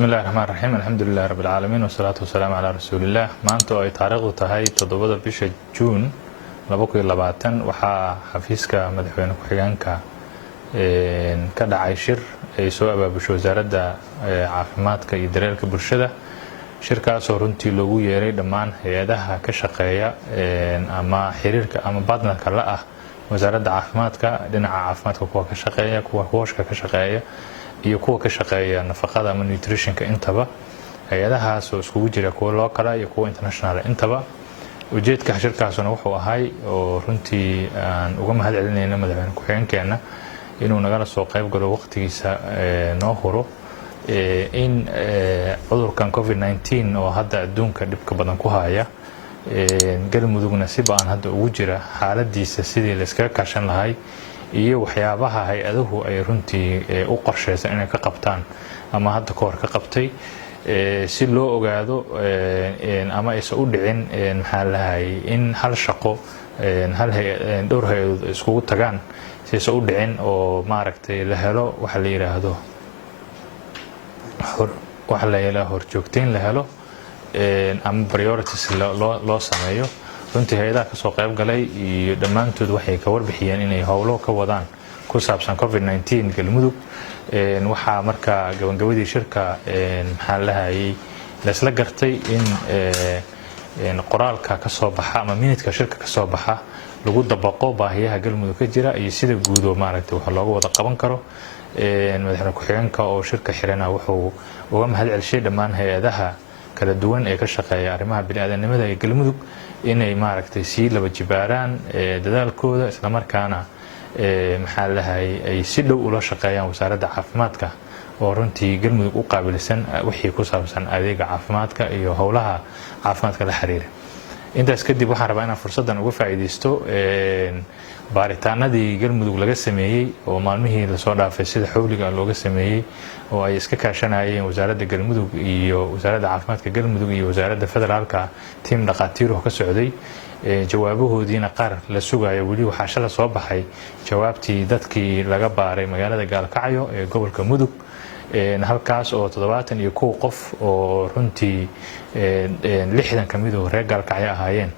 بسم الله الرحمن الرحيم الحمد لله رب العالمين والصلاة والسلام على رسول الله maanta ay taariikhdu tahay 7 bisha June 2020 waxa xafiiska madaxweyne ku-xigeenka ka dhacay shir ay soo abaabusho wasaaradda caafimaadka iyo daryeelka bulshada shirkaas oo runtii loogu yeeray dhammaan hay'adaha ka shaqeeya ama xiriirka ama badnaka la ah wasaaradda caafimaadka dhinaca caafimaadka kuwa ka shaqeeya kuwa hooshka ka shaqeeya iyo kuwa ka shaqeeya nafaqada ama nutritionka intaba hay'adahaas oo isku jira kuwa local iyo kuwa international intaba ujeedka shirkaasuna wuxuu ahay oo runtii aan uga mahad celinayna madaxweyne ku-xigeenkeena inuu nagala soo qayb galo waqtigiisa noo huro in cudurkan COVID-19 oo hadda adduunka dhibka badan ku haya galmudugna si baan hadda ugu jira xaaladiisa sidii la iska kaashan lahay iyo waxyaabaha hay'aduhu ay runtii u qorsheysan inay ka qabtaan ama hadda ka hor ka qabtay si loo ogaado ama aysan u dhicin maxaa lahaayay in hal shaqo dhowr hay'adood iskugu tagaan si aysan u dhicin oo maaragtay la helo waxa la yiraahdo horjoogteyn la helo ama priorities loo sameeyo runtii hay'adaha ka soo qayb galay iyo dhammaantood waxay ka warbixiyeen inay howlo ka wadaan ku saabsan COVID-19 galmudug waxa marka gabagabadii shirka maxaa lahaayay la isla gartay in qoraalka ka soo baxa ama minutka shirka ka soo baxa lagu dabaqo baahiyaha galmudug ka jira iyo sida guud oo maaragtay wax looga wada qaban karo madaxweyne ku-xigeenka oo shirka xirana wuxuu uga mahad celisay dhammaan hay'adaha kala duwan ee ka shaqeeya arrimaha bini'aadanimada ee galmudug inay maaragtay si laba jibaaraan dadaalkooda isla markaana maxaa lahaayay ay si dhow ula shaqeeyaan wasaaradda caafimaadka oo runtii galmudug u qaabilsan wixii ku saabsan adeega caafimaadka iyo howlaha caafimaadka la xiriira intaas kadib waxaan rabaa inaan fursaddan uga faa'iideysto baaritaanadii galmudug laga sameeyey oo maalmihii la soo dhaafay sida xawliga looga sameeyey oo ay iska kaashanayeen wasaaradda galmudug iyo wasaaradda caafimaadka galmudug iyo wasaaradda federaalka tiim dhaqaatiir oo ka socday jawaabahoodiina qaar la sugayo weli waxaa shala soo baxay jawaabtii dadkii laga baaray magaalada gaalkacyo ee gobolka mudug halkaas oo 71 qof oo runtii 60 kamid oo reer gaalkacyo ahaayeen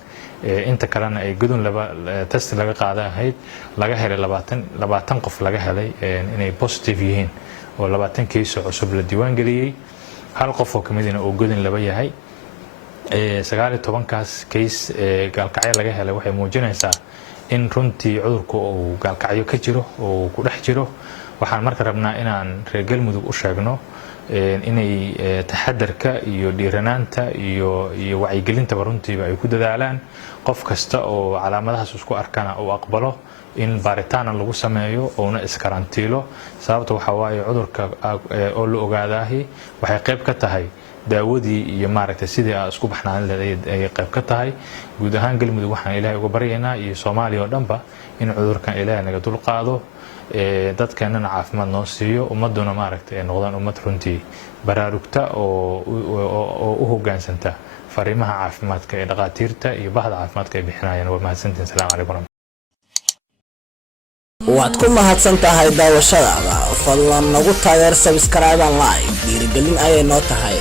inta kalena ay gudun laba test laga qaaday ahayd laga helay 20 qof laga helay inay positive yihiin oo 20 case cusub la diiwaan galiyay hal qof oo kamidina oo gudun laba yahay 19 kaas case gaalkacyo laga helay waxay muujinaysaa in runtii cudurku uu gaalkacyo ka jiro oo ku dhex jiro waxaan marka rabnaa inaan reer galmudug u sheegno inay taxadarka iyo dhiiranaanta iyo wacyigelinta runtiiba ay ku dadaalaan qof kasta oo calaamadahaas isku arkana uu aqbalo in baaritaan lagu sameeyo oo na iskarantiilo sababta waxa waaye cudurka oo la ogaadaahi waxay qayb ka tahay daawadii iyo maaragtay sidii aan isku baxnaan lahayd ay qayb ka tahay guud ahaan galmudug waxaan ilaahay uga baryaynaa iyo Soomaaliya oo dhanba in cudurkan ilaahay naga dul qaado dadkeenana caafimaad noo siiyo ummaduna maaragtay ay noqdaan ummad runtii baraarugta oo u hoggaansanta fariimaha caafimaadka ee dhaqaatiirta iyo bahda caafimaadka ay bixinayaan waa mahadsantiin salaam calaykum waad ku mahadsan tahay daawashadaada fadlan nagu taageer subscribe and like dhiirigelin ayay noo tahay